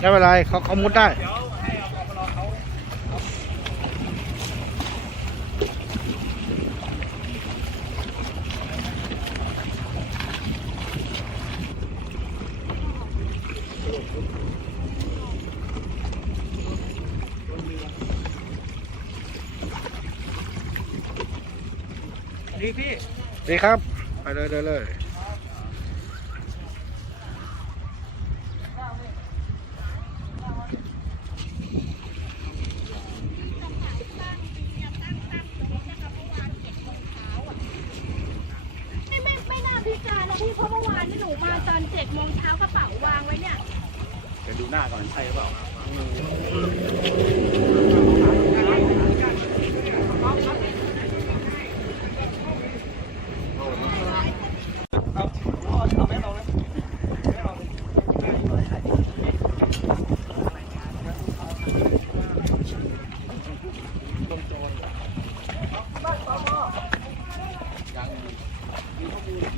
ไม่เป็นไรเขาเขามุดได้ดีพี่ดีครับ ไปเลยเลยเลย พี่เพราะเมื่อวานที่หนูมาตอนเจ็ดโมงเช้ากระเป๋าวางไว้เนี่ยเดี๋ยวดูหน้าก่อนใช่หรือเปล่ายังมี